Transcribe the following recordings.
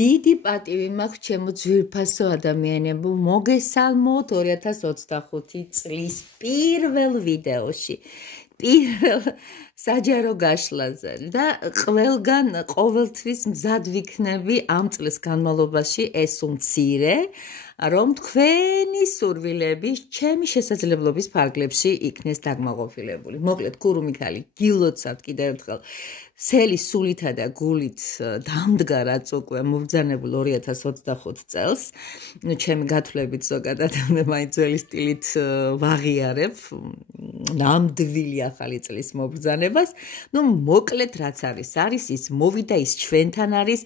დიდი პატივი მაქვს ჩემო ძვირფასო ადამიანებო, მოგესალმოთ 2025 წლის პირველ ვიდეოში. პირველ საჯარო გაშლაზე და ყველგან ყოველთვის მზად ვიქნები ამ წლის განმავლობაში ეს უმცირე, რომ თქვენი სურვილები ჩემი შესაძლებლობის ფარგლებში იქნეს დაგმაყოფილებული. მოკლედ, გურუ მიქალი, გილოცავთ კიდევ ერთხელ. სელი სულითა და გულით დამდგა რაც უკვე მობრძანებულ 2025 წელს. ჩემი გათვლებით ზოგადად მე მაინც ძველი სტილით ვაღიარებ ნამდვილი ახალი წლის მობრძანებას. მოკლედ რაც არის ის მოვიდა, ის ჩვენთან არის.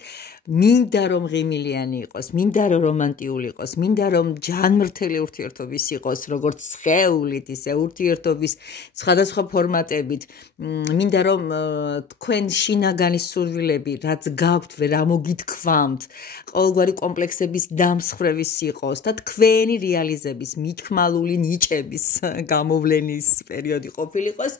მინდა რომ ღიმილიანი იყოს, მინდა რომ რომანტიული იყოს, მინდა რომ ჯანმრთელი ურთიერთობის იყოს, როგორც სხეულით, ისე ურთიერთობის სხვადასხვა ფორმატებით. მინდა რომ თქვენ შინაგანი სურვილები, რაც გაქვთ, ვერ ამოგითქვამთ, ყოველგვარი კომპლექსების დამსხვრევის იყოს და თქვენი რეალიზების მიჩქმალული ნიჭების გამოვლენის პერიოდი ყოფილიყოს.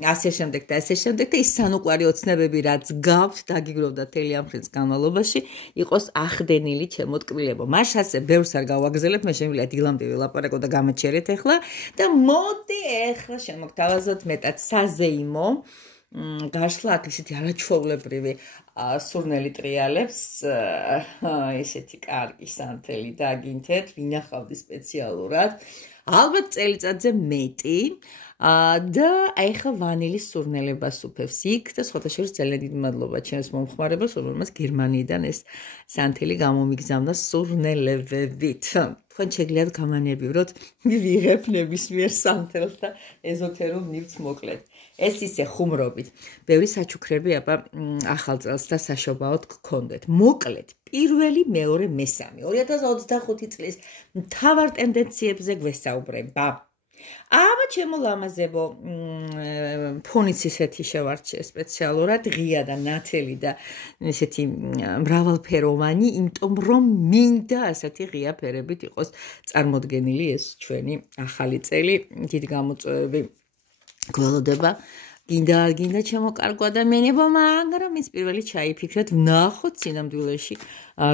ასე შემდეგ და ის სანუკვარი ოცნებები, რაც გაქვთ, დაგიგროვდა მთელი ამ ხნის განმავლობაში, იყოს ახდენილი ჩემო ტკბილებო. მას ასე ბევრს არ გავაგზელებ, მე შემიძლია დილამდე ვილაპარაკო და გამეჩერეთ ახლა და მოდი ახლა შემოგთავაზოთ მეტად საზეიმო გაშლა აქ ისეთი არაჩვეულებრივი სურნელი ტრიალებს, ესეთი კარგი სანთელი დაგინთეთ, ვინახავდი სპეციალურად. ალბათ წელიწადზე მეტი და ახლა ვანილის სურნელებას უფევს იქ და სხვათა შორის ძალიან დიდი მადლობა ჩემს მომხმარებელს, რომელმაც გერმანიიდან ეს სანთელი გამომიგზავნა სურნელებებით. თქვენ შეგიძლიათ გამანერვივროთ, ვიღებ ნებისმიერ სანთელს და ეზოთერულ ნივთს მოკლედ. ეს ისე ხუმრობით. ბევრი საჩუქრები აბა ახალ წელს და საშობაოდ გქონდეთ. მოკლედ, პირველი, მეორე, მესამე 2025 წლის მთავარ ტენდენციებზე გვესაუბრება. აბა ჩემო ლამაზებო, ფონიც ისეთი შევარჩიე სპეციალურად, ღია და ნათელი და ესეთი მრავალფეროვანი, იმიტომ რომ მინდა ასეთი ღია ფერებით იყოს წარმოდგენილი ეს ჩვენი ახალი წელი. დიდი გამოწვევები გველოდება. გინდა ჩემო კარგო ადამიანებო, მაგრამ ის პირველი ჩაიფიქრეთ, ვნახოთ სინამდვილეში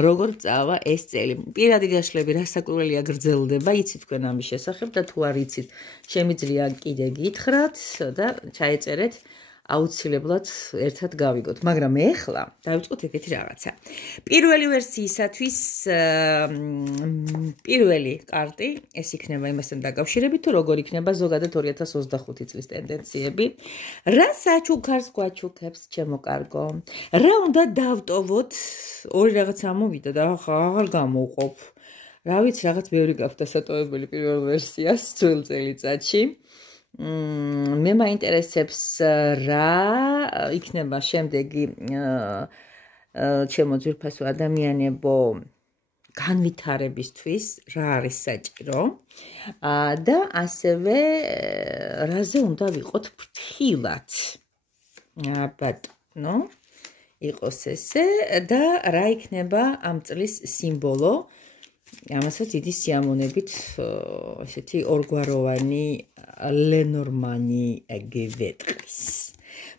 როგორ წავა ეს წელი. პირადი გაშლები რასაკვირველია გრძელდება, იცით თქვენ ამის შესახებ და თუ არ იცით, შემიძლია კიდე გითხრათ და ჩაეწერეთ, აუცილებლად ერთად გავიგოთ. მაგრამ ეხლა დავიწყოთ ეგეთი რაღაცა. პირველი ვერსიისათვის პირველი კარტი ეს იქნება იმასთან დაკავშირებით, თუ როგორ იქნება ზოგადად 2025 წლის ტენდენციები. რა საჩუქარს გვაჩუქებს, ჩემო კარგო? რა უნდა დავტოვოთ? ორი რაღაცა მოვიდა და აღარ გამოვყოფ. რა ვიცი, რაღაც ბევრი გაქვთ დასატოვებელი პირველ ვერსიას ძველ წელიწადში. მე მაინტერესებს რა იქნება შემდეგი ჩემო ძვირფასო ადამიანებო განვითარებისთვის, რა არის საჭირო და ასევე რაზე უნდა ვიყოთ ფრთხილად. ბატონო, იყოს ესე და რა იქნება ამ წლის სიმბოლო, ამასაც დიდი სიამონებით ესეთი ორგვაროვანი ლენორმანი გევეტყვის.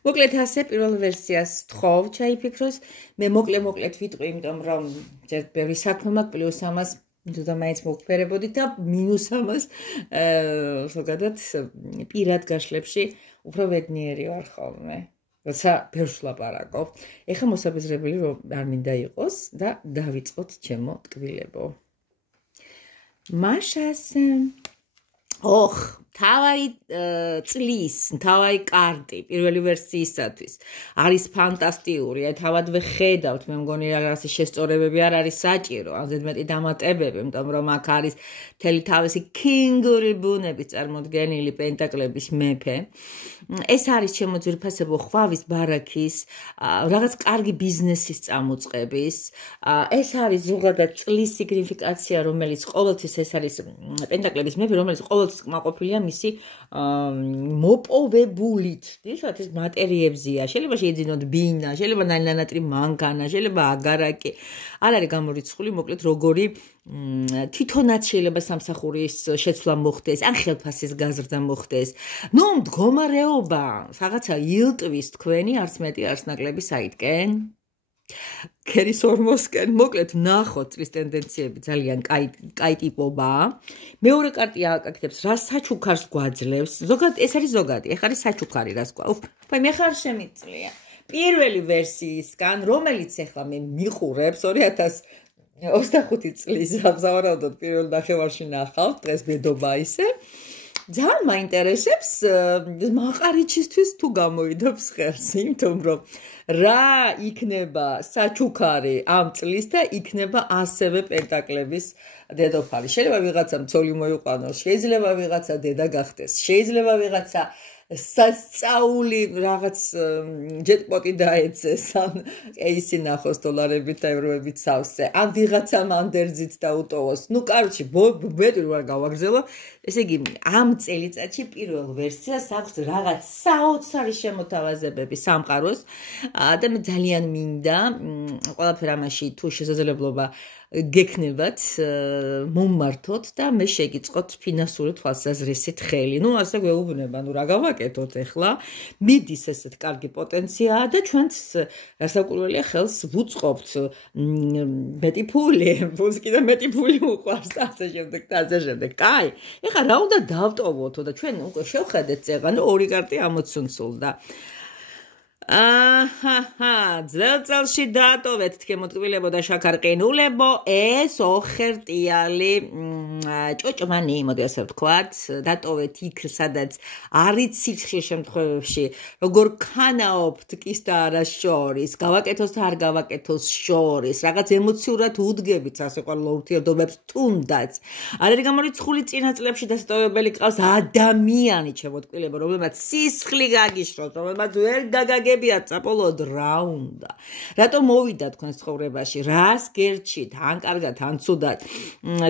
მოკლედ ასე პირველ ვერსიას თხოვ ჩაიფიქროს. მე მოკლედ ვიტყვი, იმიტომ რომ ჯერ ბევრი საქმე მაქვს, პლუს ამას თუნდაც მაინც მოგფერებოდით და მინუს ამას ზოგადად პირად გაშლებში უფრო ბედნიერი ვარ ხოლმე. როცა ბევრს ვლაპარაკობ. ეხლა მოსაბეზრებელი რომ არ მინდა იყოს და დავიწყოთ ჩემო ტკბილებო. მაშას თავარი წლის, თავარი კარტი პირველი ვერსიისათვის არის ფანტასტიკური. თავად ვხედავთ, მე მგონი რაღაცა შესწორებები არ არის საჭირო, ამდენ მეტი დამატებები, იმიტომ რომ აქ არის მთელი თავისი კინგური ბუნების წარმოდგენილი პენტაკლების მეფე. ეს არის ჩემო ძვირფასებო ხვავის ბარაქის, რაღაც კარგი ბიზნესის წამოწყების. ეს არის ზოგადად წლის სიგნიფიკაცია, რომელიც ყოველთვის ეს არის პენტაკლების მეფე, რომელიც ყოველთვის კმაყოფილია მისი მოპოვებულით. ისეთ ეს მატერიებზია. შეიძლება შეიძინოთ ბინა, შეიძლება ნანატრი მანქანა, შეიძლება აგარაკი. არ არის გამორიცხული, მოკლედ როგორი თვითონაც შეიძლება სამსახურის შეცვლა მოხდეს, ან ხელფასის გაზრდა მოხდეს. მდგომარეობა, რაღაცა ილტვის თქვენი არც მეტი არც ნაკლები საითკენ. ქერის ორმოსკენ მოკლედ ნახოთ წლის ტენდენციები ძალიან კაი ტიპობაა. მეორე კარტი აკეთებს რა საჩუქარს გვაძლევს. ზოგადად ეს არის ზოგადი, ეხ არის საჩუქარი რას გვაქვს. ფაი მე ხარ შემიძლია. პირველი ვერსიისგან, რომელიც ეხლა მე მიყურებს 2025 წლის სავარაუდოდ პირველ ნახევარში ნახავთ, დღეს ბედობა ისე. ძალიან მაინტერესებს მაყარიჩისთვის თუ გამოიდობს ხელს, იმიტომ რომ რა იქნება საჩუქარი ამ წლის და იქნება ასევე პენტაკლების დედოფალი. შეიძლება ვიღაცამ ცოლი მოიყვანოს, შეიძლება ვიღაცა დედა გახდეს, შეიძლება ვიღაცა სასწაული რაღაც ჯეტპოტი დაეცეს, ან კეისი ნახოს დოლარებით და ევროებით სავსე, ან ვიღაცამ ანდერძით დაუტოვოს. ნუ კაროჩი, ბედრი ვარ გავაგრძელო. ესე იგი, ამ წელიწადში პირველ ვერსიას აქვს რაღაც საოცარი შემოთავაზებები სამყაროს და მე ძალიან მინდა ყველაფერ ამაში თუ შესაძლებლობა გექნებათ მომმართოთ და მე შეგიწყოთ ფინანსური თვალსაზრისით ხელი. ნუ ასე გვეუბნება, ნუ რა გავაკეთოთ ახლა? მიდის ესეთ კარგი პოტენციაა და ჩვენც რასაკვირველია ხელს ვუწყობთ მეტი ფული, ფულს კიდე მეტი ფული უყვარს და ასე შემდეგ და ასე შემდეგ. კაი, ეხლა რა უნდა დავტოვოთო და ჩვენ უკვე შევხედეთ წეღან, ორი კარტი ამოცუნცულდა. ძველ წელში დაატოვეთ თქემოტკბილებო და შაქარყინულებო ეს ოხერტიალი ჭოჭმანი, მოდი ასე ვთქვათ, დატოვეთ იქ, სადაც არიცით ხშირ შემთხვევებში როგორ ქანაობთ კის და არას შორის, გავაკეთოს და არ გავაკეთოს შორის, რაღაც ემოციურად უდგებით სასიყვარულო ურთიერთობებს თუნდაც. არ არის გამორიცხული წინა წლებში დასტოვებელი ყავს ადამიანი ჩემოტკბილებო, რომელმაც სისხლი გაგიშროთ, რომელმაც ვერ გაგაგებიათ საპოლოდ რა უნდა. რატომ მოვიდა თქვენს ცხოვრებაში? რას გერჩით? ან კარგად, ან ცუდად.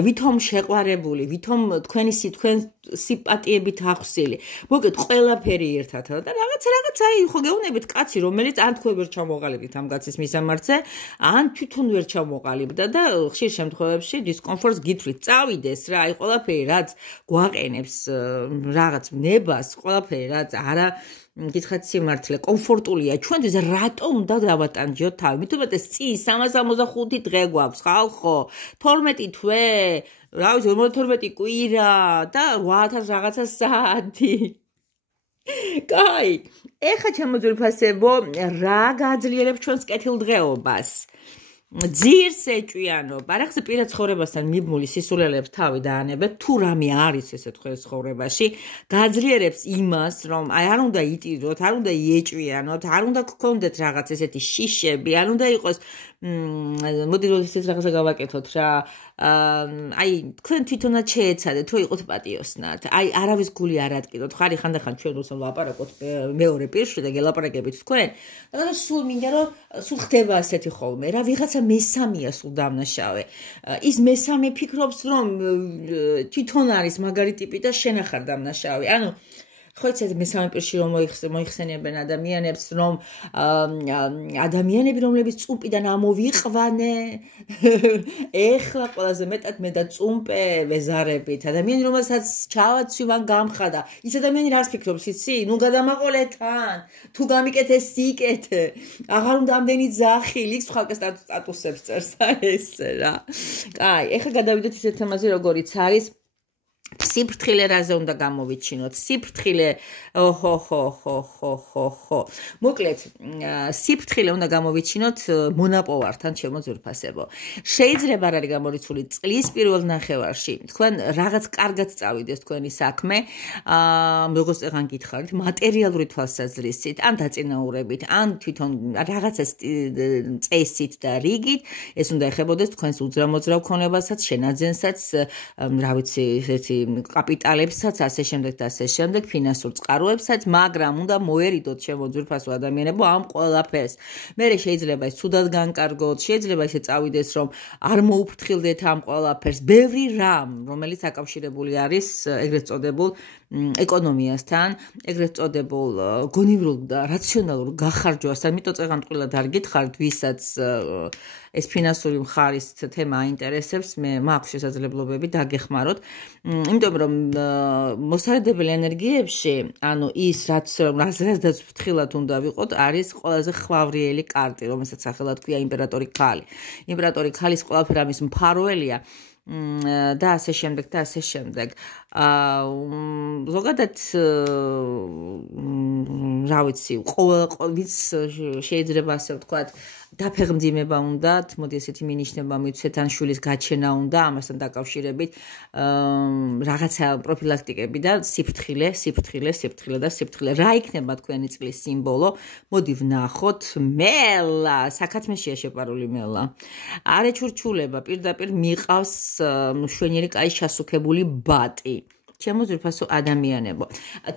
ვითომ შეყვარებული, ვითომ თქვენ სიმპათიებით ახსილი. მოგეთ ყველაფერი ერთად და რაღაც აი ხო გეუბნებით კაცი, რომელიც ან თქვენ ვერ ჩამოყალიბდით ამ კაცის მისამართზე, ან თვითონ ვერ ჩამოყალიბდა და ხშირ შემთხვევებში დისკომფორტს გითვლით. წავიდეს რა, აი ყველაფერი რაც გვაყენებს რაღაც ნებას, ყველაფერი რაც არა გითხრათ სიმართლე, კომფორტულია ჩვენთვის, რატომ უნდა დავატანჯიოთ თავი? მით უმეტეს წინ 365 დღე გვაქვს, ხალხო, 12 თვე, რა ვიცი, 12 კვირა და 8000 რაღაცა საათი. კაი, ეხა ჩემოძვირფასებო, რა გააძლიერებს ჩვენს კეთილდღეობას? ძირს ეჭვიანობა, რაღაცა პირად ცხოვრებასთან მიბმული სისულელეებს თავი დაანებეთ, თუ რამე არის ესე თქვენს ცხოვრებაში, გააძლიერებს იმას, რომ აი არ უნდა იტიროთ, არ უნდა იეჭვიანოთ, არ უნდა გქონდეთ რაღაც ესეთი შიშები, არ უნდა იყოს მოდი რომ ისეთ რაღაცა გავაკეთოთ რა, აი თქვენ თვითონაც შეეცადეთ, თუ იყოთ პატიოსნად, აი არავის გული არ ატკიდოთ, ხანდახან ჩვენ რუსულ ლაპარაკობთ მეორე პირში და გელაპარაკებით თქვენ, და სულ მინდა რომ სულ ხდება ასეთი ხოლმე რა, ვიღაცა მესამეა სულ დამნაშავე. ის მესამე ფიქრობს, რომ თვითონ არის მაგარი ტიპი და შენ ახარ დამნაშავე. ანუ ხო იცით მესამე პირში რომ მოიხსენიებენ ადამიანებს, რომ ადამიანები, რომლებიც წუმპიდან ამოვიყვანე, ეხლა ყველაზე მეტად მე და წუმპე ვეზარებით. ადამიანი, რომელსაც ჩავაცვი გამხადა. ის ადამიანი რას ფიქრობს, იცი? ნუ გადამაყოლე თან, თუ გამიკეთე სიკეთე. აღარ უნდა ამდენი ძახი, იქ ხალხი სტატუსებს წერს ესე რა. კაი, ეხლა გადავიდეთ ისეთ თემაზე, როგორიც არის სიფრთხილე რაზე უნდა გამოვიჩინოთ? სიფრთხილე, ხო. მოკლედ, სიფრთხილე უნდა გამოვიჩინოთ მონაპოვართან, ჩემო ძვირფასებო. შეიძლება არ არის გამორიცხული წლის პირველ ნახევარში. თქვენ რაღაც კარგად წავიდეს თქვენი საქმე, როგორც წეგან გითხარით, მატერიალური თვალსაზრისით, ან დაწინაურებით, ან თვითონ რაღაცა წესით და რიგით, ეს უნდა ეხებოდეს თქვენს უძრამოძრავ ქონებასაც, შენაძენსაც, რა ვიცი, ესეთი კაპიტალებსაც, ასე შემდეგ და ასე შემდეგ, ფინანსურ წყაროებსაც, მაგრამ უნდა მოერიდოთ ჩემო ძვირფასო ადამიანებო ამ ყველაფერს. მერე შეიძლება ეს ცუდად განკარგოთ, შეიძლება ისე წავიდეს, რომ არ მოუფრთხილდეთ ამ ყველაფერს. ბევრი რამ, რომელიც აკავშირებული არის ეგრეთ წოდებულ ეკონომიასთან, ეგრეთ წოდებულ გონივრულ და რაციონალურ გახარჯვასთან, იმიტომ წეგან ტყილად არ გითხარით, ვისაც ეს ფინანსური მხარის თემა აინტერესებს, მე მაქვს შესაძლებლობები დაგეხმაროთ. იმიტომ იმიტომ რომ მოსარდებელი ენერგიებში, ანუ ის რაც ფრთხილად უნდა ვიყოთ, არის ყველაზე ხვავრიელი კარტი, რომელსაც სახელად ქვია იმპერატორი ქალი. იმპერატორი ქალის ყველაფერი ამის მფარველია. და ასე შემდეგ. ზოგადად რა ვიცი, ყოველთვის შეიძლება ასე ვთქვათ, დაფეხმძიმება უნდათ, მოდი ესეთი მინიშნება მივცეთ, ან შვილის გაჩენა უნდა, ამასთან დაკავშირებით რაღაცა პროფილაქტიკები და სიფრთხილე. რა იქნება თქვენი წლის სიმბოლო? მოდი ვნახოთ. მელა, საქათმეშია შეპარული მელა. არეჩურჩულება, პირდაპირ მიყავს მშვენიერი კაის ჩასუქებული ბატი. ჩემო ძვირფასო ადამიანებო.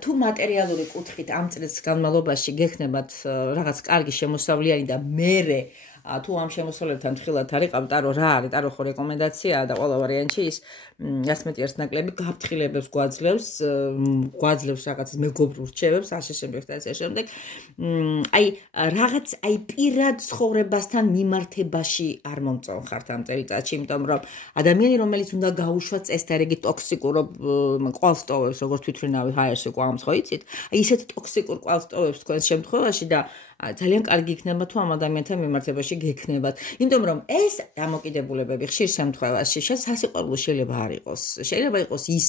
თუ მატერიალური კუთხით ამ წლის განმავლობაში გექნებათ რაღაც კარგი შემოსავლიანი და მერე თუ ამ შემოსავლებთან თხილად არიყავ, ტარო რა არის? ტარო ხო რეკომენდაციაა და ყველა ვარიანტში ის 100 ნაკლები გაფრთხილებებს გვაძლევს რაღაცას მეგობრულ რჩევებს, ასე შემდეგ და ასე შემდეგ. აი პირად ცხოვრებასთან მიმართებაში არ მომწონხართ ამ წელიწადში, იმიტომ რომ ადამიანი, რომელიც უნდა გაუშვათ წესდარიგი ტოქსიკურ კვალს ტოვებს, როგორც თვითმფრინავი ჰაერში კვამს, ხო იცით? აი ისეთი ტოქსიკურ კვალს ტოვებს თქვენს შემთხვევაში და ძალიან კარგი იქნება თუ ამ ადამიანთან მიმართებაში გექნებათ. იმიტომ რომ ეს დამოკიდებულებები ხშირ შემთხვევაში სასიყვარულო შეიძლება არ იყოს. შეიძლება იყოს ის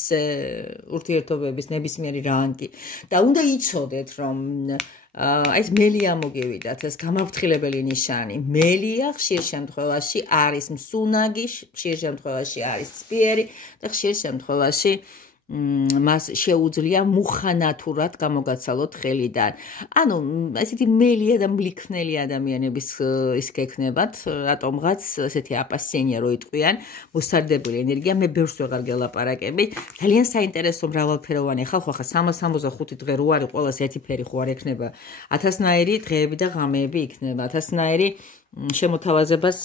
ურთიერთობების ნებისმიერი რანგი და უნდა იცოდეთ რომ ეს მელია მოგივიდათ, ეს გამაფრთხილებელი ნიშანი. მელია ხშირ შემთხვევაში არის მსუნაგი, ხშირ შემთხვევაში არის ცფიერი და ხშირ შემთხვევაში მას შეუძლია მუხანათურად გამოგაცალოთ ხელიდან. ანუ ესეთი მელია და მლიქნელი ადამიანების ის გექნებათ, რატომღაც ესეთი აპასიენია რო იტყვიან, მოსარდებელი ენერგია, მე ბევრს ვეღარ გელაპარაკები. ძალიან საინტერესო მრავალფეროვანი ხალხი, ხა 365 დღე რო არის, ყოველას ერთი ფერი ხო არ ექნება. 1000-ნაირი დღეები და ღამეები იქნება. 1000-ნაირი შემოთავაზებას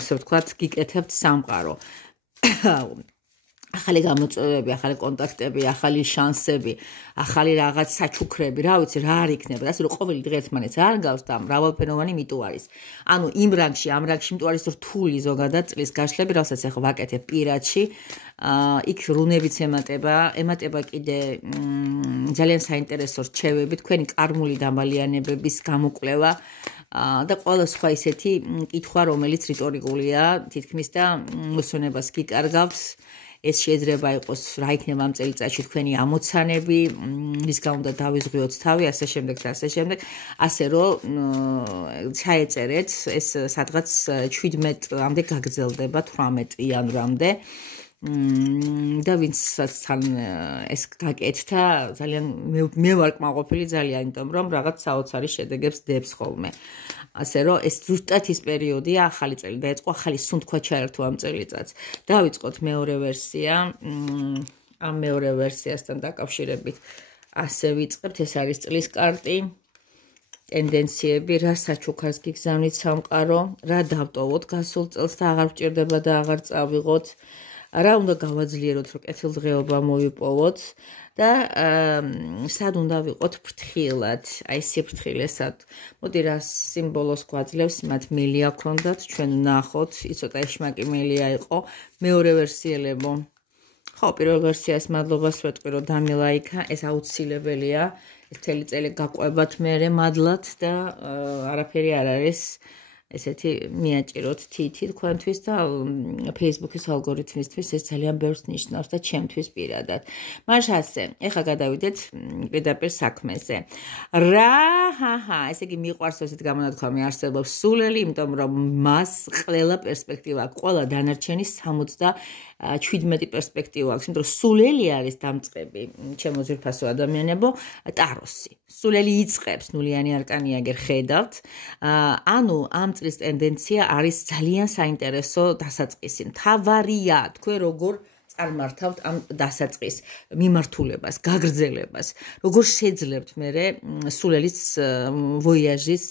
ასე ვთქვათ, გიკეთებთ სამყარო. ახალი გამოწვევები, ახალი კონტაქტები, ახალი შანსები, ახალი რაღაც საჩუქრები, რა ვიცი, რა არ იქნება. ასე რომ ყოველი დღე ერთმანეთს არ გავს და მრავალფეროვანი მიტუ არის. ანუ იმ რანგში, ამ რანგში მიტუ არის რთული ზოგადად წლის გაშლები, რასაც ახლა ვაკეთებ პირადში. იქ რუნებიც ემატება კიდე ძალიან საინტერესო რჩევები, თქვენი კარმული დამალიანებების გამოკვლევა და ყველა სხვა ისეთი კითხვა, რომელიც რიტორიკულია, თითქმის და მოსვენებას გიკარგავს. ეს შეიძლება იყოს რა იქნება ამ წელიწადში თქვენი ამოცანები, რის გამო უნდა დავიზღვიოთ თავი, ასე შემდეგ და ასე შემდეგ. ასე რომ ჩაეწერეთ, ეს სადღაც 17-მდე გაგრძელდება 18 იანვრამდე. და ვინცთან ეს გაკეთდა, ძალიან მე ვარ კმაყოფილი ძალიან, იმიტომ რომ რაღაც საოცარი შედეგებს დებს ხოლმე. ასე რომ ეს ზუსტად ის პერიოდია, ახალი წელი დაიწყო, ახალი სუნთქვა ჩაერთო ამ წელიწადს. დავიწყოთ მეორე ვერსია. ამ მეორე ვერსიასთან დაკავშირებით ასე ვიწყებთ, ეს არის წლის კარტი. ტენდენციები, რა საჩუქარს გიგზავნით სამყარო, რა დავტოვოთ გასულ წელს და აღარ ვჭირდება და აღარ წავიღოთ. რა უნდა გავაძლიეროთ, რომ კეთილდღეობა მოვიპოვოთ და სად უნდა ვიყოთ ფრთხილად, აი სიფრთხილესად. მოდი რა სიმბოლოს გვაძლევს, მათ მელია გქონდათ, ჩვენ ვნახოთ, ის ცოტა ეშმაკი მელია იყო. მეორე ვერსიელებო. ხო, პირველ ვერსიას მადლობას ვეტყვი, რომ დამილაიქა, ეს აუცილებელია. ეს მთელი წელი გაყვებათ მერე მადლად და არაფერი არ არის. ესეთი მიაჭიროთ თითი თქვენთვის და Facebook-ის ალგორითმისთვის ეს ძალიან ბევრს ნიშნავს და ჩემთვის პირადად. მაშასე, ეხლა გადავიდეთ პირდაპირ საქმეზე. ესე იგი მიყვარს ესეთ გამონათქვამი არსებობს სულელი, იმიტომ რომ მას ყველა პერსპექტივა აქვს, ყველა დანარჩენი 67 პერსპექტივა აქვს, იმიტომ რომ სულელი არის დამწყები, ჩემო ძვირფასო ადამიანებო, ტაროსი. სულელი იწყებს, ნულიანი არკანი აგერ ხედავთ. ანუ ამ წლის ტენდენცია არის ძალიან საინტერესო დასაწყისი. მთავარია, თქვენ როგორ წარმართავთ ამ დასაწყის მიმართულებას, გაგრძელებას, როგორ შეძლებთ მერე სულელის ვოიაჟის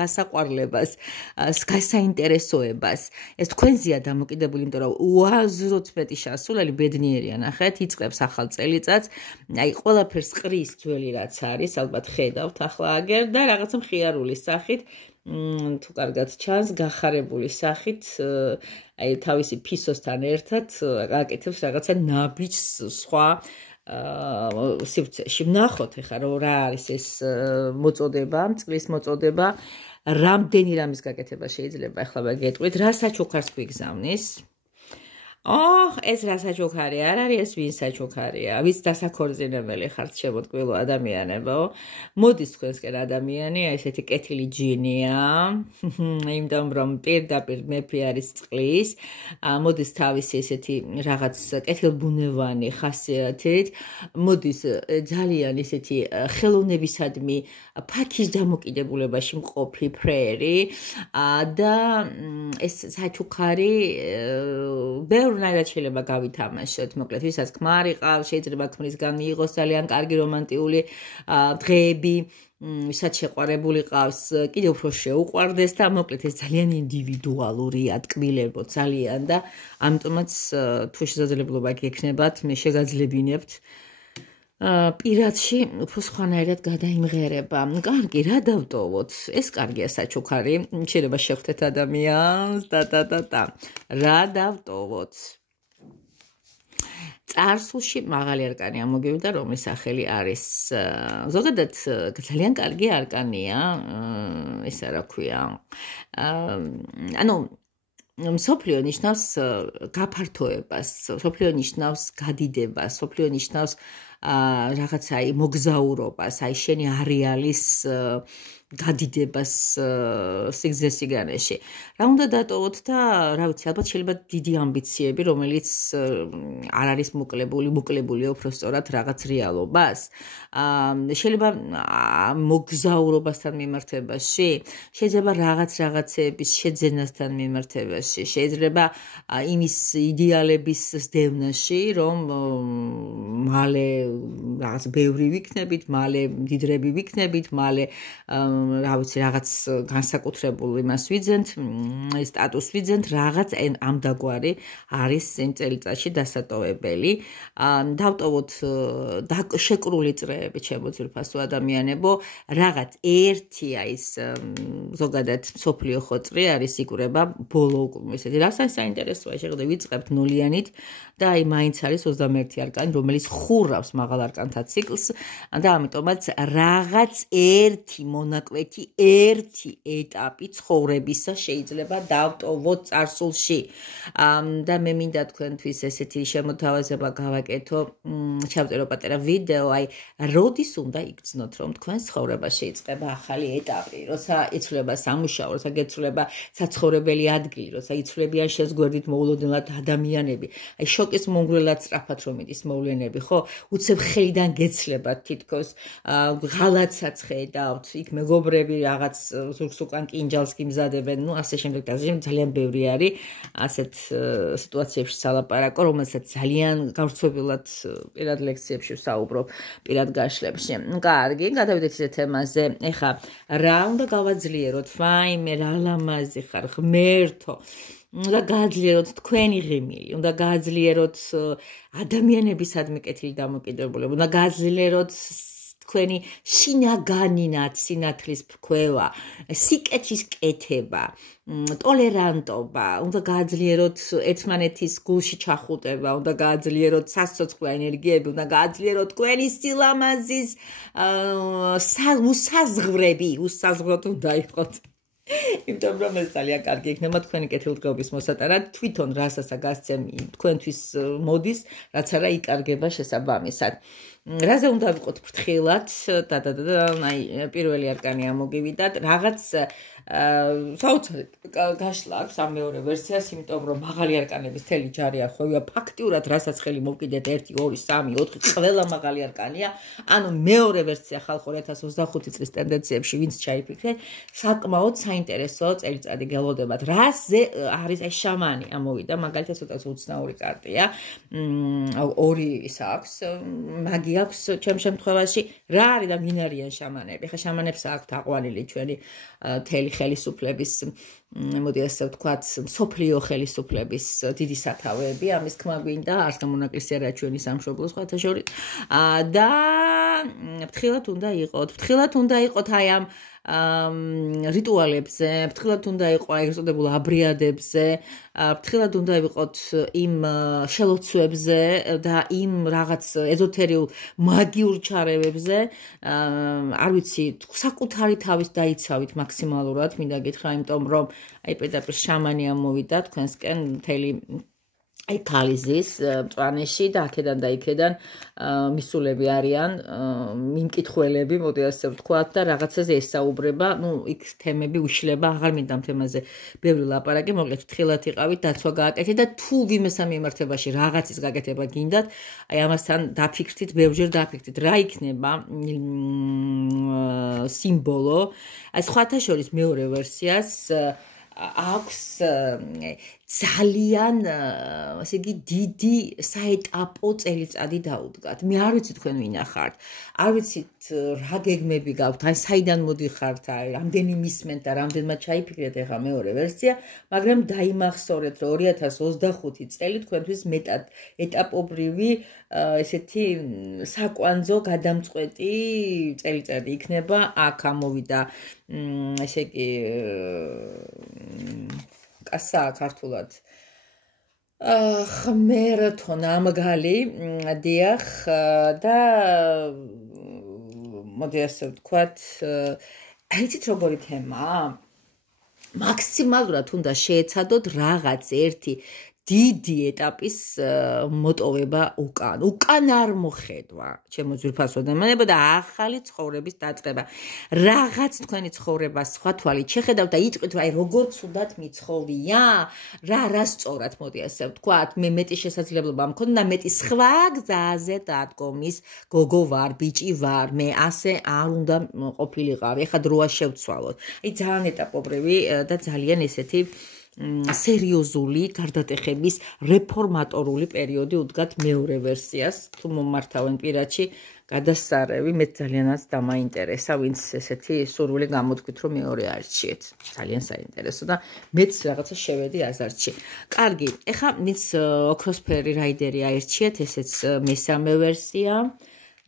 გასაყვარლებას, გასაინტერესოებას. ეს თქვენზეა დამოკიდებული, იმიტომ რომ უაზროდ მეტი სულელი ბედნიერია, ნახეთ, იწყებს ახალ წელიწადს. აი, ყველაფერს ყრის ძველი რაც არის, ალბათ ხედავთ ახლა აგერ და რაღაცა მხიარულის სახით თუ კარგად ჩანს, გახარებული სახით, აი თავისი ფისოსთან ერთად აკეთებს რაღაცა ნაბიჯს სხვა სივრცეში. ვნახოთ ეხლა რა არის ეს მოწოდება, წყლის მოწოდება, რამდენი რამის გაკეთება შეიძლება ახლა გეტყვით, რა საჩუქარს გვიგზავნის? ეს რა საჩუქარი არ არის, ეს ვინ საჩუქარია? ვის დასაქორწინებელი ხართ შემოდგმილო ადამიანებო? მოდის თქვენსკენ ადამიანი, ესეთი კეთილი ჯინია, იმიტომ რომ პირდაპირ მეფე არის წყლის, მოდის თავისი ესეთი რაღაც კეთილბუნევანი ხასიათით, მოდის ძალიან ესეთი ხელოვნებისადმი ფაქის დამოკიდებულებაში მყოფი ფრერი და ეს საჩუქარი ბევრნაირად შეიძლება გავითამაშოთ, მოკლედ, ვისაც ქმარი ყავს, შეიძლება ქმრისგან მიიღოს ძალიან კარგი რომანტიული დღეები, ვისაც შეყვარებული ყავს, კიდევ უფრო შეუყვარდეს და მოკლედ ეს ძალიან ინდივიდუალურია, ტკბილებო ძალიან და ამიტომაც თუ შესაძლებლობა გექნებათ, მე შეგაძლებინებთ პირადში უფრო სხვანაირად გადაიმღერება. კარგი, რა დავტოვოთ? ეს კარგია საჩუქარი, შეიძლება შეხვდეთ ადამიანს და. რა დავტოვოთ? წარსულში მაღალი არკანი ამოგივიდა, რომლის სახელი არის ზოგადად ძალიან კარგი არკანია, ესა რა ქვია. ანუ სოფლიო ნიშნავს გაფართოებას, სოფლიო ნიშნავს გადიდებას, სოფლიო ნიშნავს რაღაცა მოგზაურობას, შენი არეალის გადიდებას სიგრძე-სიგანეში. რა უნდა დატოვოთ და რა ვიცი, ალბათ შეიძლება დიდი ამბიციები, რომელიც არ არის მოკლებული უბრალოდ რაღაც რეალობას. შეიძლება მოგზაურობასთან მიმართებაში, შეიძლება რაღაცეების შეძენასთან მიმართებაში, შეიძლება იმის იდეალების სდევნაში, რომ მალე რაღაც ბევრი ვიქნებით, მალე მდიდრები ვიქნებით, მალე რა ვიცი, რაღაც განსაკუთრებულ იმას ვიძენთ, სტატუს ვიძენთ, რაღაც ამდაგვარი არის იმ წელიწადში დასატოვებელი. დავტოვოთ შეკრული წრეები, ჩემო ძვირფასო ადამიანებო, რაღაც ერთია ის ზოგადად მსოფლიო ხოწრი არის იკვრება ბოლო ესეთი, რასაც საინტერესოა, შეხედე ვიწყებთ ნულიანით და აი მაინც არის 21 არკანი, რომელიც ხურავს მაღალ არკანთა ციკლს და ამიტომაც რაღაც ერთი მონაკვეთი, ერთი ეტაპი ცხოვრებისა შეიძლება დავტოვოთ წარსულში. და მე მინდა თქვენთვის ესეთი შემოთავაზება გავაკეთო, ჩავწერო პატარა ვიდეო, აი როდის უნდა იგრძნოთ, რომ თქვენ ცხოვრებაში იწყება ახალი ეტაპი, როცა იცვლება სამუშაო, როცა გეცვლება საცხოვრებელი ადგილი, როცა იცვლებიან შეზგვერდით მოულოდნელად ადამიანები, აი შოკის მომგვრელად სწრაფად რომ იდის მოვლენები, ხო? უცებ ხელიდან გეცლებათ თითქოს ღალატსაც ხედავთ, იქ მეგობრები რაღაც ზურგს უკან კინჯალს გიმზადებენ, ну ასე შემდეგ და ძალიან ბევრი არის ასეთ სიტუაციებში სალაპარაკო, რომელსაც ძალიან გავრცობილად პირად ლექციებში ვსაუბრობ, პირად გაშლებში. კარგი, გადავიდეთ ისეთ თემაზე. ეხლა რა უნდა გავაძლიეროთ? ვაიმე, რა ლამაზი ხარ, ღმერთო. უნდა გააძლიეროთ თქვენი ღიმილი, უნდა გააძლიეროთ ადამიანებისადმი კეთილი დამოკიდებულება, უნდა გააძლიეროთ თქვენი შინაგანინათ სინათლის ფქვევა, სიკეთის კეთება, ტოლერანტობა, უნდა გააძლიეროთ ერთმანეთის გულში ჩახუტება, უნდა გააძლიეროთ სასიცოცხლო ენერგიები, უნდა გააძლიეროთ თქვენი სილამაზის უსაზღვროდ უნდა იყოთ. იმიტომ რომ ეს ძალიან კარგი იქნება თქვენი კეთილდღეობის მოსატანად, თვითონ რასაც გასცემ თქვენთვის მოდის, რაც არა იკარგება შესაბამისად. რაზე უნდა ვიყოთ ფრთხილად და აი პირველი არკანი ამოგივიდათ, რაღაც საოცარი გაშლა აქვს ამ მეორე ვერსიას, იმიტომ რომ მაღალი არკანების თელი ჯარი არ ხვევია, ფაქტიურად რასაც ხელი მოვკიდეთ 1, 2, 3, 4, ყველა მაღალი არკანია, ანუ მეორე ვერსია ხალხო 2025 წლის ტენდენციებში ვინც ჩაიფიქრეთ, საკმაოდ საინტერესო წელიწადი გელოდებათ. რაზე არის ეს შამანი ამოვიდა, მაგალითად ცოტა უცნაური კარტია, ორი ის აქვს, მაგი აქვს ჩემ შემთხვევაში, რა არის და ვინ არიან შამანები? ხა შამანებს აქვთ აყვანილი ჩვენი თელი ხელისუფლების, მოდი ასე ვთქვათ, მსოფლიო ხელისუფლების დიდი სათავეები, ამის თქმა გვინდა, არც გამონაკლისი არა ჩვენი სამშობლოს სხვათა შორის და ფრთხილად უნდა იყოთ. ფრთხილად უნდა იყოთ აი ამ რიტუალებზე, ფრთხილად უნდა იყო ეგრეთ წოდებულ აბრიადებზე, ფრთხილად უნდა ვიყოთ იმ შელოცვებზე და იმ რაღაც ეზოთერიულ მაგიურ ჩარევებზე, არ ვიცი, საკუთარი თავის დაიცავით მაქსიმალურად, მინდა გითხრა, იმიტომ რომ აი პირდაპირ შამანი ამოვიდა თქვენსკენ მთელი აი ქალიზის მწვანეში და აქედან და იქედან მისულები არიან მიმკითხველები, მოდი ასე ვთქვათ და რაღაცაზე ესაუბრება, ну, იქ თემები უშლება, აღარ მინდა ამ თემაზე ბევრი ლაპარაკი, მოკლედ ფრთხილად იყავით, დაცვა გააკეთეთ და თუ ვიმესა მიმართებაში რაღაცის გაკეთება გინდათ, აი ამასთან დაფიქრდით, ბევრჯერ დაფიქრდით, რა იქნება სიმბოლო, აი სხვათა შორის მეორე ვერსიას აქვს ძალიან, ასე იგი, დიდი საეტაპო წელიწადი დაუდგათ. მე არ ვიცი თქვენ ვინ ახართ. არ ვიცით რა გეგმები გაქვთ, აი საიდან მოდიხართ, აი რამდენი მისმენთ და რამდენმა ჩაიფიქრეთ ახლა მეორე ვერსია, მაგრამ დაიმახსოვრეთ, რომ 2025 წელი თქვენთვის მეტად ეტაპობრივი ესეთი საკვანძო გადამწყვეტი წელიწადი იქნება. აქ ამოვიდა ესე იგი კასა ქართულად ღმერთო ნამგალი დიახ და მოდი ასე ვთქვათ აიცით როგორი თემა მაქსიმალურად უნდა შეეცადოთ რაღაც ერთი დიდი ეტაპის მოტოვება უკან არ მოხედვა ჩემო ძვირფასო ადამიანებო და ახალი ცხოვრების დაწყება რაღაც თქვენი ცხოვრება სხვა თვალით შეხედავთ და იტყვით რომ აი როგორც უდათ მიცხოვია რა სწორად მოდი ასე ვთქვათ მე მეტი შესაძლებლობა მქონდა მეტი სხვა გზაზე დადგომის გოგო ვარ ბიჭი ვარ მე ასე არ უნდა ყოფილიყავი ეხლა დროა შევცვალოთ აი ძალიან ეტაპობრივი და ძალიან ესეთი სერიოზული გარდატეხების რეფორმატორული პერიოდი უდგათ მეორე ვერსიას თუ მომართავენ პირადში გადასარევი მე ძალიანაც დამაინტერესა ვინც ესეთი სურვილი გამოთქვით რომ მეორე არჩიეთ ძალიან საინტერესო და მეც რაღაცა შევედი აზარტში კარგი ეხლა ვინც ოქროსფერი რაიდერი აირჩიეთ ესეც მესამე ვერსია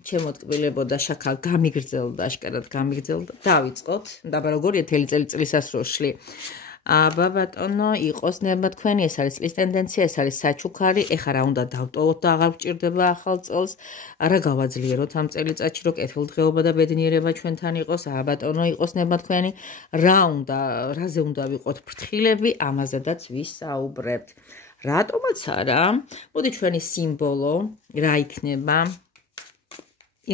ჩემო ტკბილებო და შაქალ გამიგრძელდა აშკარად გამიგრძელდა დავიწყოთ დაბა როგორია თელი წელიწადსროში ბაბატონო იყოს ნება თქვენი ეს არის წლის ტენდენცია ეს არის საჩუქარი ეხლა რა უნდა დავტოვოთ და აღარ გვჭირდება ახალ წელს არა გავაძლიეროთ ამ წელიწადში რომ კეთილდღეობა და ბედნიერება ჩვენთან იყოს ბაბატონო იყოს ნება თქვენი რაზე უნდა ვიყოთ ფრთხილები ამაზედაც ვისაუბრებთ რატომაც არა მოდი ჩვენი სიმბოლო რა იქნება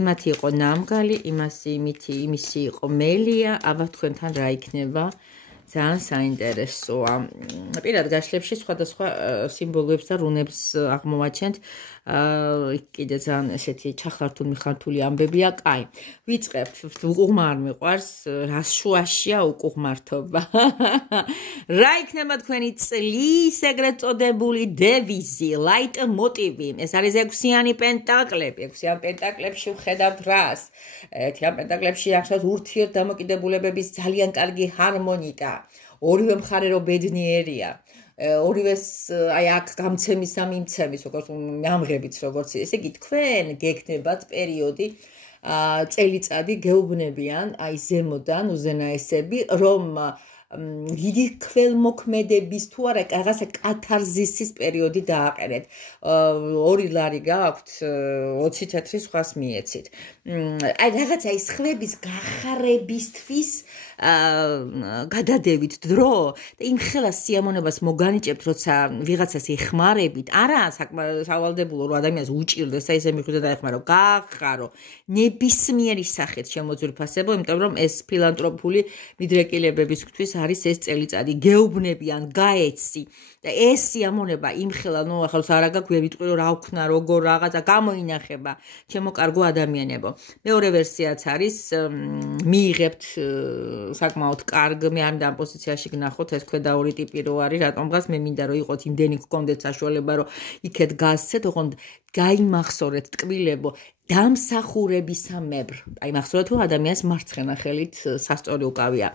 იმათი იყო ნამგალი იმისი იყო მელია აბა თქვენთან რა იქნება ძალიან საინტერესოა. პირად გაშლებში სხვადასხვა სიმბოლოებს და რუნებს აღმოვაჩენთ. კიდე ძალიან ესეთი ჩახლართული მიხართული ამბებია. კაი, ვიწყებთ. უყუღმა არ მიყვარს, რას შუაშია უკუღმართობა. რა იქნება თქვენი წლის ეგრეთ წოდებული დევიზი, ლაიტმოტივი. ეს არის 6-იანი პენტაკლები. 6-იან პენტაკლებში ვხედავთ რას? 1-იან პენტაკლებში ახსოვთ ურთიერთდამოკიდებულებების ძალიან კარგი ჰარმონიკა. ორივე მხარე რო ბედნიერია. ორივეს აი აქ გამცემის და მიმცემის როგორც ამღებით როგორც ესე იგი თქვენ გეკნებათ პერიოდი წელიწადი გეუბნებიან აი ზემოდან უზენაესები რომ დიდი ქველმოქმედების თუ არა რაღაცა კათარზისის პერიოდი დააყენეთ. 2 ლარი გაქვთ 20 თეთრი სხვას მიეცით. აი რაღაცა ის ხვების გახარებისთვის გადადევით დრო და იმ ხელა სიამონებას მოგანიჭებთ როცა ვიღაცას ეხმარებით არა სავალდებულო რომ ადამიანს უჭირდეს და ესე მიხვდა და ეხმარო გახარო ნებისმიერი სახით შემოძვირფასებო იმიტომ რომ ეს ფილანტროპული მიდრეკილებებისთვის არის ეს წელიწადი გეუბნებიან გაეცი და ეს სიამონება იმ ხელა ნუ ახლა არა გაქვია ვიტყვი რომ რა ვქნა როგორ რაღაცა გამოინახება ჩემო კარგო ადამიანებო მეორე ვერსიაც არის მიიღებთ საკმაოდ კარგ მე არ მინდა ამ პოზიციაში გნახოთ ეს ქვედა ორი ტიპი რო არის რატომღაც მე მინდა რომ იყოთ იმდენი გქონდეთ საშუალება რომ იქეთ გასცეთ ოღონდ გაიმახსოვრეთ ტკბილებო დამსახურებისამებრ აი მახსოვრეთ რომ ადამიანს მარცხენა ხელით სასწორი უკავია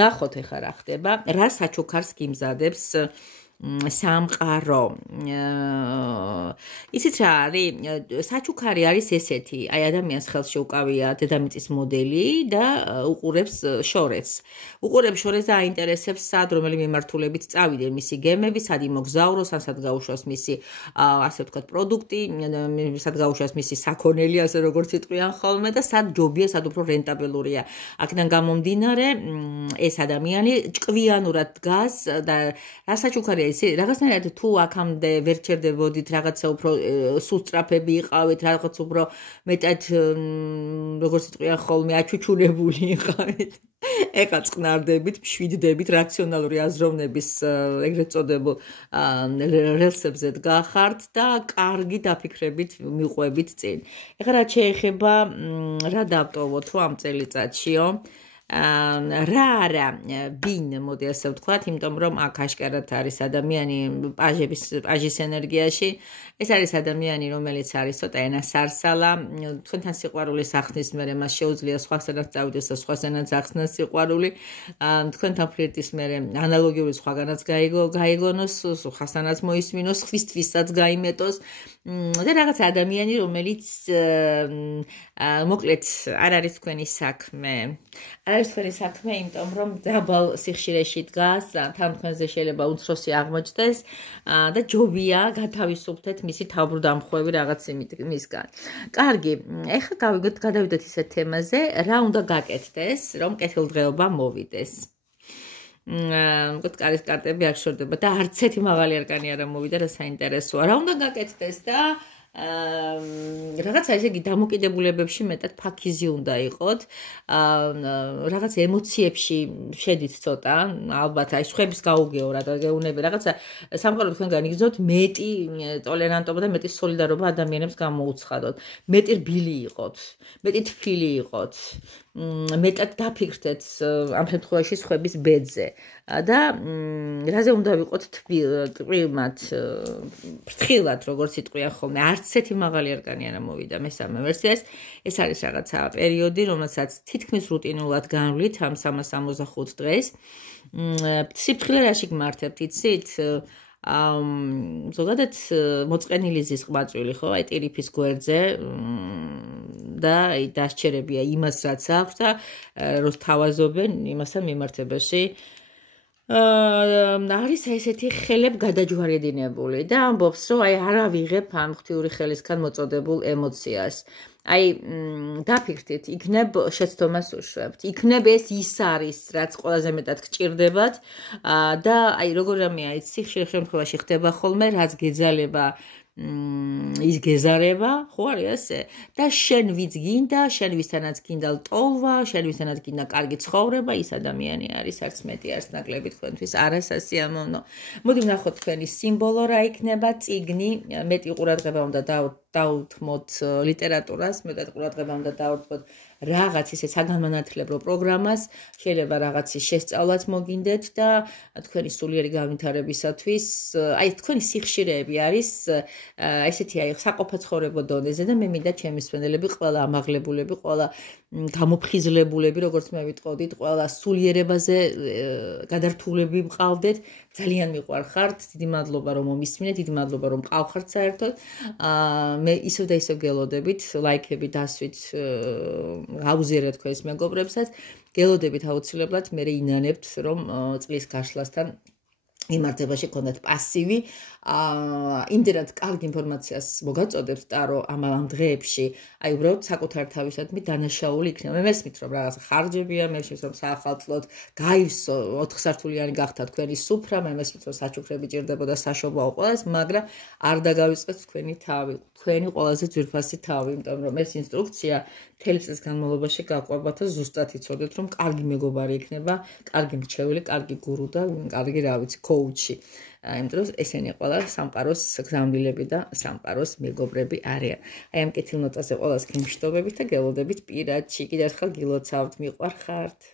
ნახოთ ეხა რა ხდება რა საჩუქარს გიმზადებს სამყარო. იცით რა არის? საჩუქარი არის ესეთი, აი ადამიანს ხელში უკავია დედამიწის მოდელი და უყურებს შორეთს. უყურებს შორეთს და აინტერესებს სად რომელი მიმართულებით წავიდნენ მისი გემები, სად იმოგზაუროს, ან სად გაუშვას მისი ასე ვთქვათ პროდუქტი, სად გაუშვას მისი საქონელი, ასე როგორც იტყვიან ხოლმე და სად ჯობია, სად უფრო რენტაბელურია. აქედან გამომდინარე, ეს ადამიანი ჭკვიანურად დგას და რასაჩუქარია ის რაღაცნაირად თუ აქამდე ვერ ჩერდებოდით რაღაცა უფრო სუსტრაფები იყავით, რაღაც უფრო მეტად როგორც იტყვიან ხოლმე აჩუჩურებული იყავით. ეხლა წყნარდებით, მშვიდდებით, რაციონალური აზროვნების ეგრეთ წოდებულ რელსებზე დგახართ და კარგი დაფიქრებით მიყვებით წინ. ეხლა რაც შეეხება რა დავტოვოთ თუ ამ წელიწადშიო? რა არა ვინ მოდი ასე ვთქვათ, იმიტომ რომ აქ აშკარად არის ადამიანი პაჟის ენერგიაში. ეს არის ადამიანი, რომელიც არის ცოტა ენასარსალა, თქვენთან სიყვარულის ახსნის მერე მას შეუძლია სხვასთანაც წავიდეს და სხვასთანაც ახსნას სიყვარული. თქვენთან ფლირტის მერე ანალოგიური სხვაგანაც გაიგონოს, სხვასთანაც მოისმინოს, ხვისთვისაც გაიმეტოს. და რაღაც ადამიანი, რომელიც მოკლედ არ არის თქვენი საქმე. არ არის თქვენი საქმე, იმიტომ რომ დაბალ სიხშირეში დგას, თან თქვენზე შეიძლება უცროსი აღმოჩნდეს და ჯობია გათავისუფლდეთ მისი თავბრუდამხვევი რაღაც მისგან. კარგი, ეხლა გადავიდეთ ისეთ თემაზე, რა უნდა გაკეთდეს, რომ კეთილდღეობა მოვიდეს. კარის კარტები არ შორდება და არც ერთი მაღალი არკანი არ მოვიდა, რა საინტერესოა. რა უნდა გაკეთდეს და რაღაცა ესე იგი დამოკიდებულებებში მეტად ფაქიზი უნდა იყოთ. რაღაც ემოციებში შედით ცოტა, ალბათ აი სხვების გაუგეო რა და გეუნები რაღაცა სამყარო თქვენგან იგრძნოთ მეტი ტოლერანტობა და მეტი სოლიდარობა ადამიანებს გამოუცხადოთ. მეტი რბილი იყოთ, მეტი თბილი იყოთ. მეტად დაფიქრდეთ ამ შემთხვევაში სხვების ბედზე და რაზე უნდა ვიყოთ ტყივმად ფრთხილად როგორც იტყვიან ხოლმე არც ერთი მაღალი არკანი არ მოვიდა მესამე ვერსიას ეს არის რაღაცა პერიოდი რომელსაც თითქმის რუტინულად განვლით ამ 365 დღეს სიფრთხილე რაში გმართებთ იცით ზოგადად მოწყენილი ზის ყვაწვილი ხო აი ტირიფის გვერდზე და აი დასჩერებია იმას რაც აქვს და რო თავაზობენ იმასთან მიმართებაში არის ესეთი ხელებ გადაჯვარედინებული და ამბობს რომ აი არ ავიღებ ამ ღვთიური ხელისგან მოწოდებულ ემოციას აი დაფიქრდით იქნებ შეცდომას უშვებთ იქნებ ეს ის არის რაც ყველაზე მეტად გჭირდებათ და აი როგორ რამეა იცი ხშირ შემთხვევაში ხდება ხოლმე რაც გეძალება ის გეზარება ხო არის ასე და შენ ვიც გინდა შენ ვისთანაც გინდა ლტოლვა შენ ვისთანაც გინდა კარგი ცხოვრება ის ადამიანი არის არც მეტი არც ნაკლები თქვენთვის არასასიამოვნო მოდი ვნახოთ თქვენი სიმბოლო რა იქნება წიგნი მეტი ყურადღება უნდა დაუთმოთ ლიტერატურას მეტად ყურადღება უნდა დაუთმოთ რაღაც ისე საგანმანათლებლო პროგრამას შეიძლება რაღაცის შესწავლაც მოგინდეთ და თქვენი სულიერი განვითარებისათვის აი თქვენი სიხშირეები არის ესეთი აი საყოფაცხოვრებო დონეზე და მე მინდა ჩემი სვენელები ყველა ამაღლებულები ყველა გამოფხიზლებულები როგორც მე ვიტყოდით ყველა სულიერებაზე გადართულები მყავდეთ ძალიან მიყვარხართ დიდი მადლობა რომ მომისმინეთ დიდი მადლობა რომ მყავხართ საერთოდ მე ისევ და ისევ გელოდებით ლაიქები დასვით გაუზიარეთ თქვენს მეგობრებსაც გელოდებით აუცილებლად მე ინანებთ რომ წლის გაშლასთან მიმართებაში გქონდეთ პასივი იმდენად კარგი ინფორმაციას მოგაწოდებს ტარო ამ დღეებში აი უბრალოდ საკუთარ თავისადმი დანაშაული იქნება მე მესმით რომ რაღაც ხარჯებია მე მესმით რომ საახალწლოდ გაივსო 4 სართულიანი გახდა თქვენი სუფრა მე მესმით რომ საჩუქრები ჭირდებოდა საშობაო ყველას მაგრამ არ დაგავიწყეთ თქვენი თავი თქვენი ყველაზე ძვირფასი თავი იმიტომ რომ ეს ინსტრუქცია მთელი წლის განმავლობაში გაყვება და ზუსტად იცოდეთ რომ კარგი მეგობარი იქნება კარგი მრჩეველი კარგი გურუ და კარგი რა ვიცი კოუჩი იმიტომ რომ ესენი ყველა სამყაროს გზავნილები და სამყაროს მეგობრები არიან. აი ამ კეთილ ნოტაზე ყველას გიმშვიდობებით და გელოდებით პირადში. კიდევ ერთხელ გილოცავთ, მიყვარხართ.